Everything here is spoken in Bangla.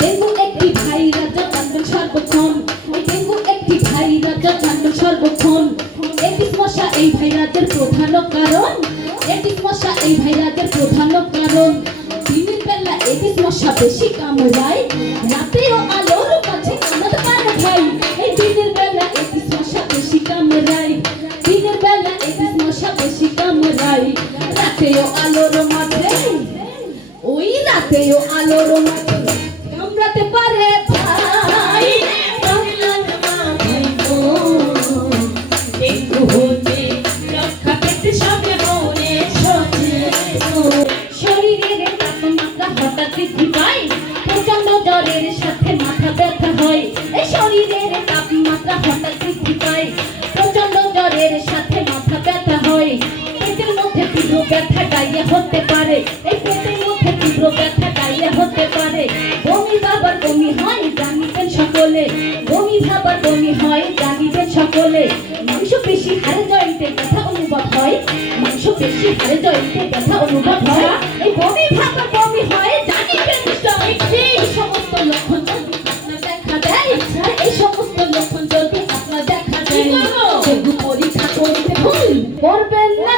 ডেঙ্গু একটি ভাইরাস যা জানবেন সর্বক্ষণ এই ডেঙ্গু একটি ভাইরাস যা জানবেন সর্বক্ষণ এডিস মশা এই ভাইরাসের প্রধান কারণ। এডিস মশা এই ভাইরাসের প্রধান কারণ। দিনের বেলা এডিস মশা বেশি কামড়ায় রাতেও আলোর কাছে আনন্দ পায় ভাই। এই দিনের বেলা এডিস মশা বেশি কামড়ায়, দিনের বেলা এডিস মশা বেশি কামড়ায় রাতেও আলোর মাঝে ওই রাতেও আলোর মাঝে প্রচণ্ড মাথা হয়। পেটের মধ্যে তীব্র ব্যথা গাইয়ে হতে পারে। এই পেটের মধ্যে তীব্র ব্যথা গাইয়ে হতে পারে। বমি বাবার বমি হয়, জানিবেন সকলে। সকলে। মাংস পেশি হাড়ে জয়েন্টে ব্যথা অনুভব হয়। মাংস পেশি হাড়ে জয়েন্টে ব্যথা অনুভব হয়। More Corbella!